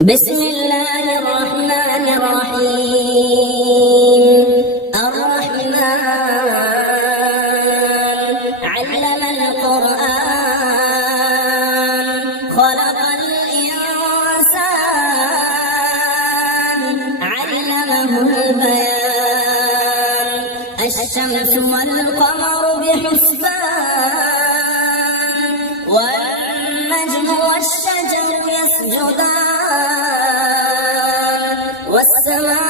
بسم الله الرحمن الرحيم. الرحمن علم القرآن خلق الإنسان علمه البيان. الشمس والقمر بحسبان والنجم والشجر يسجدان والسماء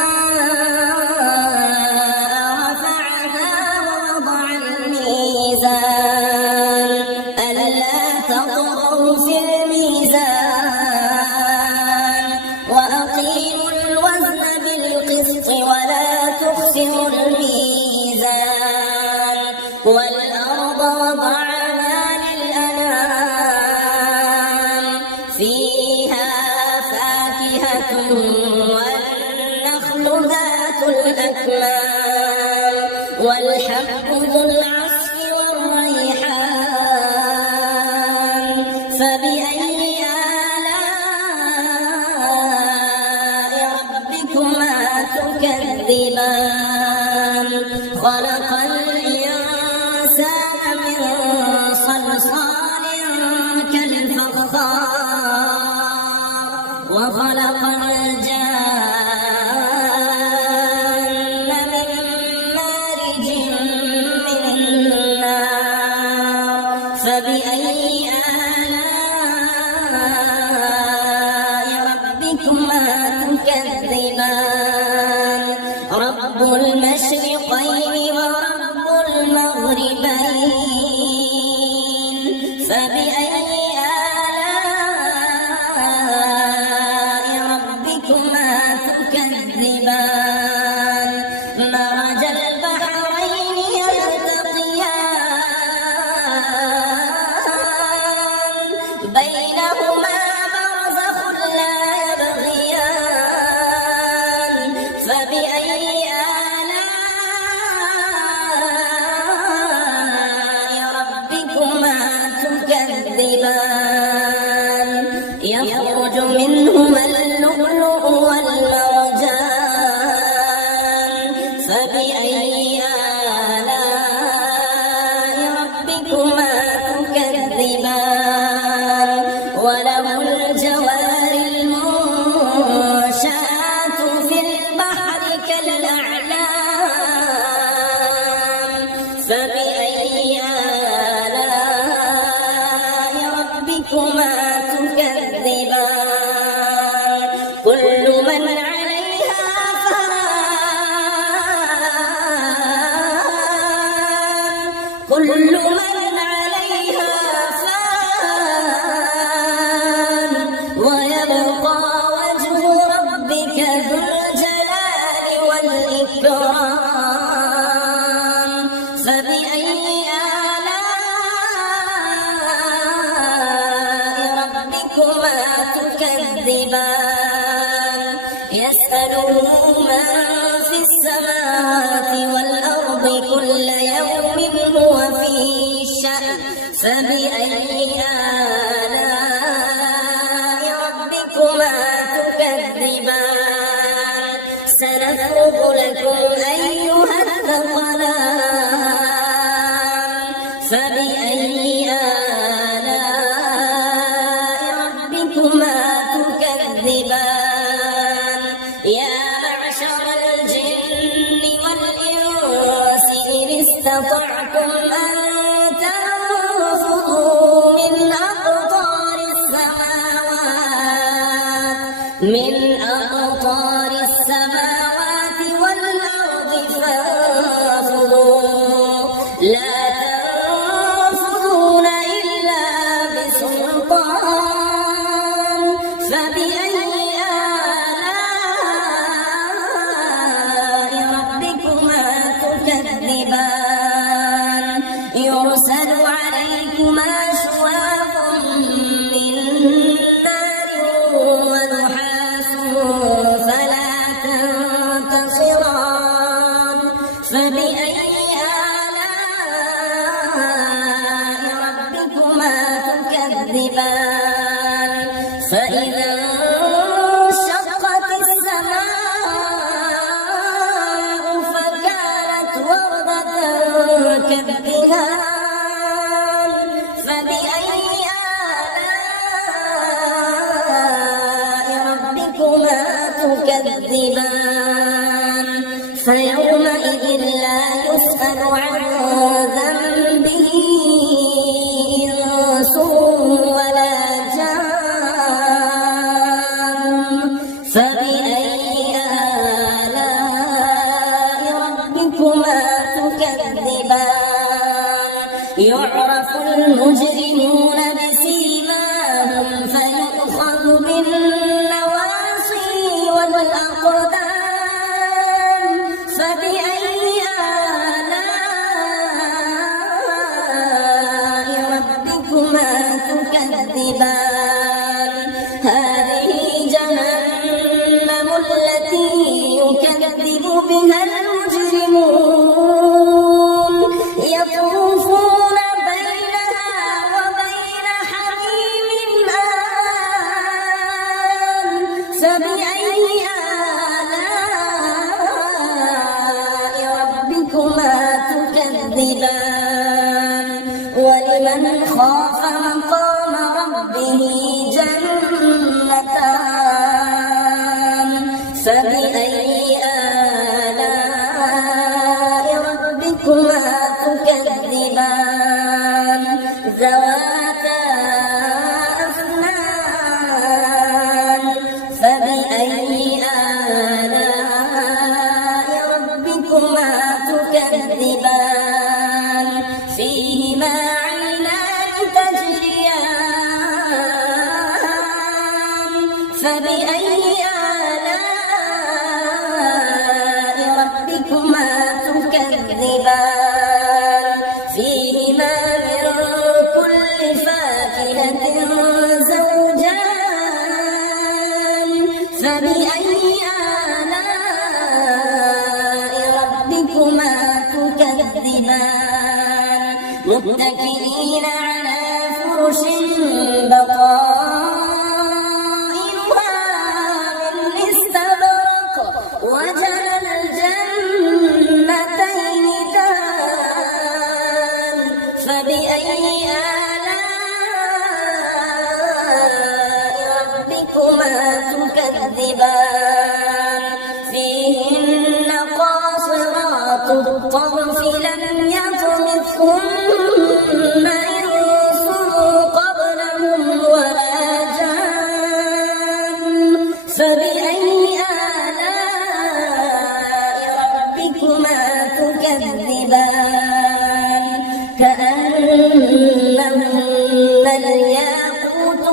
رفعها ووضع الميزان ألا تطغوا في الميزان وأقيموا الوزن بالقسط ولا تخسروا الميزان. والأرض وضعها للأنام فيها فاكهة والنخل ذات الأكمام والحب ذو العصف والريحان. فبأي آلاء ربكما تكذبان؟ خلق الإنسان من صلصال كالفخار وخلق الجان من مارج من نار. فبأي آلاء ربكما تكذبان؟ رب المشرقين ورب المغربين. فبأي آلاء ربكما تكذبان؟ مرج البحرين يلتقيان بينهما برزخ لا يبغيان. فبأي آلاء ربكما تكذبان؟ يخرج منهما اللؤلؤ والمرجان. فبأي آلاء ربكما تكذبان؟ وله الجوار المنشآت في البحر كالأعلام. فبأي آلاء ربكما تكذبان؟ كل من عليها فان كل من عليها فان ويبقى وجه ربك ذو الجلال والإكرام. فبأي آلاء ربكما تكذبان؟ يسأله من في السماوات والأرض كل يوم هو في شأن. فبأي آلاء ربكما تكذبان؟ سنفرغ لكم أيها الثقلان. فبأي آلاء ربكما تكذبان؟ يا معشر الجن والإنس إن استطعتم أن تنفذوا من أقطار السماوات والأرض فانفذوا لا تنفذون إلا بسلطان. فبأي آلاء ربكما تكذبان؟ يرسل عليكما شواظ من نار ونحاس فلا تكذبان فيومئذ لا يسأل عن ذنبه إنس ولا جان فبأي آلاء ربكما تكذبان يعرف المجرمون بسيماهم فيؤخذ بالنواصي والأقدام فبأي آلاء ربكما تكذبان هذه جهنم التي يكذب بها المجرمون يطوفون بينها وبين حميم آن فبأي آلاء ربكما تكذبان ولمن خاف مقام ربه جنتان فبأي آلاء ربكما تكذبان ذواتا أفنان فبأي آلاء ربكما تكذبان فيهما عينان تجريان فبأي آلاء ربكما تكذبان فيهما من كل فاكهة زوجان فبأي آلاء ربكما تكذبان متكئين على فرش بطائنها من استبرق وجعلنا الجنتين دان فبأي آلاء ربكما تكذبان فيهن قاصرات الطرف لم يطمثهن إنس قبلهم ولا جان فبأي آلاء ربكما تكذبان كأنهن الياقوت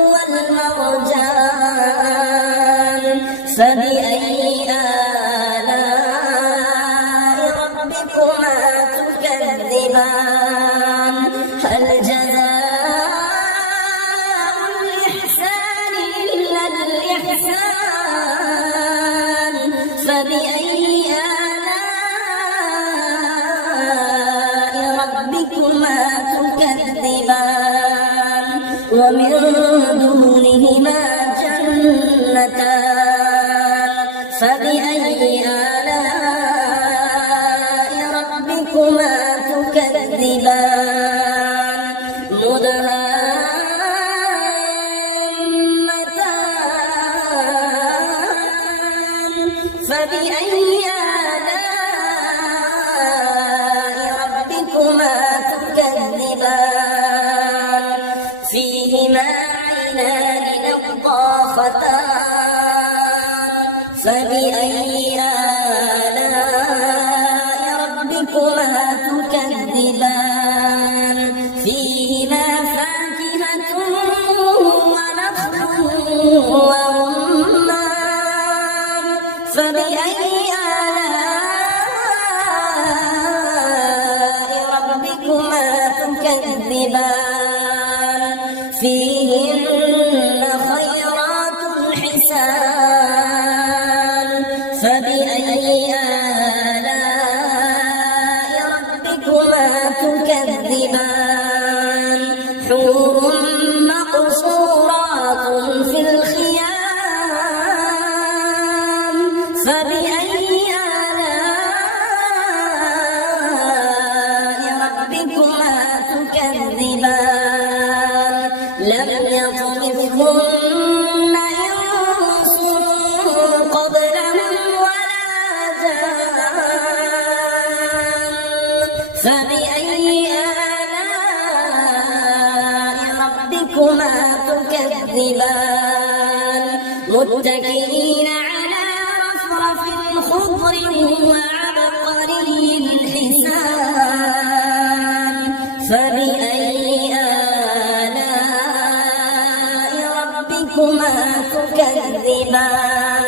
والمرجان فبأي آلاء ربكما تكذبان هل جزاء الإحسان إلا الإحسان فبأي آلاء ربكما تكذبان ومن دونهما جنتان فبأي آلاء ربكما تكذبان مدهامتان فبأي آلاء ربكما تكذبان فيهما عينان نضاختان فبأي آلاء ربكما تكذبان فيهما فاكهة ونخل ورمان فبأي آلاء ربكما تكذبان فيهن خيرات حسان فبأي آلاء ربكما تكذبان حور مقصورات في الخيام فبأي آلاء ربكما تكذبان لم يطمثهن إنس قبلهم متكئين على رفرف خضر وعبقري حسان فبأي آلاء ربكما تكذبان